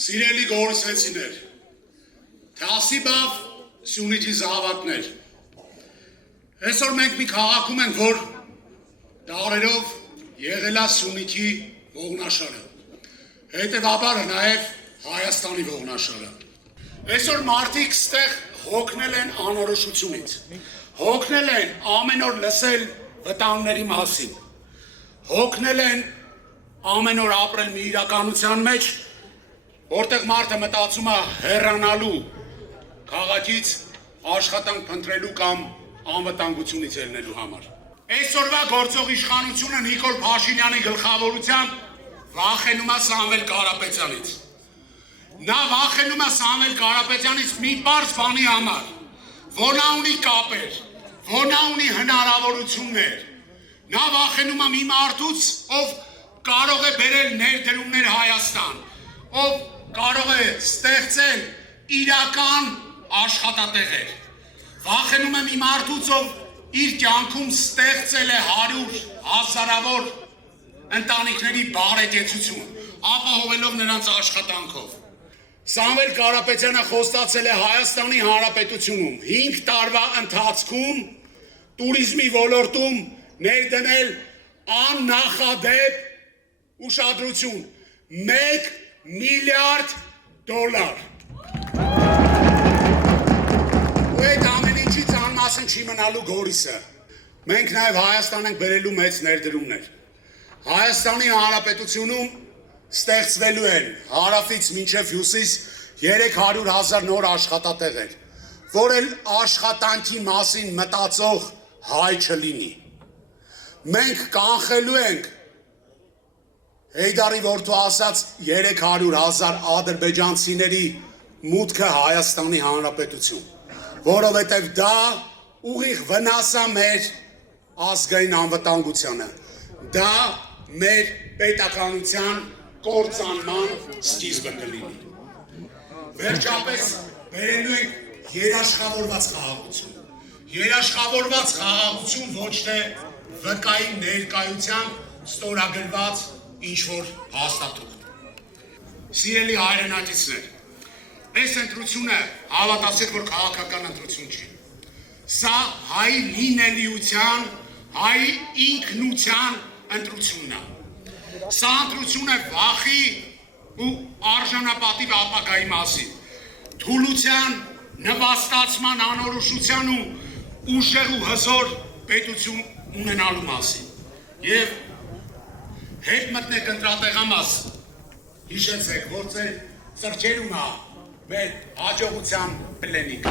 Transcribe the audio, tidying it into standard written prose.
Սիրելի գորսվեցիներ, թասիբավ Սյունիքի զավակներ, այսօր մենք մի քաղաքում ենք, որ դարերով եղել է Սյունիքի ողնաշարը, հետևաբար նաև Հայաստանի ողնաշարը։ Այսօր մարդիկ ստեղ հոգնել են անորոշությունից, հոգնել են ամեն օր լսել վտանգների մասին, հոգնել են ամեն օր ապրել մի իրականության մեջ, որտեղ մարդը մտածում է հեռանալու քաղաքից, աշխատանք փնտրելու կամ անվտանգությունից ելնելու համար։ Այսօրվա գործող իշխանությունը Նիկոլ Փաշինյանի գլխավորությամբ վախենում է Սամվել Կարապետյանից։ Նա վախենում է Սամվել Կարապետյանից մի պարզ բանի համար, որ նա ունի կապեր, որ նա ունի հնարավորություններ։ Նա վախենում է մի մարդուց, ով կարող է բերել ներդրումներ Հայաստան, ով կարող է ստեղծել իրական աշխատատեղեր։ Վախենում է մի մարդուց, ով իր կյանքում ստեղծել է 100 հազարավոր ընտանիքների բարեկեցություն, ապահովելով նրանց աշխատանքով։ Սամվել Կարապետյանը խոստացել է Հայաստանի Հանրապետությունում 5 տարվա ընթացքում տուրիզմի ոլորտում ներդնել աննախադեպ ուշադրություն 1 միլիարդ դոլար։ Ու այդ ամեն ինչից անմասն չի մնալու Գորիսը։ Մենք նաև Հայաստան ենք բերելու մեծ ներդրումներ։ Հայաստանի Հանրապետությունում ստեղծվելու են հարավից մինչև հյուսիս 300,000 նոր աշխատատեղեր, որ էլ աշխատանքի մասին մտածող հայ չլինի։ Մենք կանխելու ենք Հեյդարի որդու ասած 300,000 ադրբեջանցիների մուտքը Հայաստանի Հանրապետություն, որովհետև դա ուղիղ վնաս է մեր ազգային անվտանգությանը, դա մեր պետականության կործանման սկիզբը կլինի։ Վերջապես բերելու ենք երաշխավորված խաղաղություն։ Երաշխավորված խաղաղություն ոչ թե վկայի ներկայությամբ ստորագրված ինչ-որ հաստատում։ Սիրելի հայրենակիցներ, այս ընտրությունը հավատացեք, որ քաղաքական ընտրություն չի։ Սա հայ լինելիության, հայ ինքնության ընտրությունն է։ Սա ընտրություն է վախի ու արժանապատիվ ապագայի մասին, թուլության, նվաստացման, անորոշության ու ուժեղ ու հզոր պետություն ունենալու մասին։ Եվ հետ մտնեք ընտրատեղամաս, հիշեցեք, որ ձեր սրճերում է մեր հաջողության պլենիկ։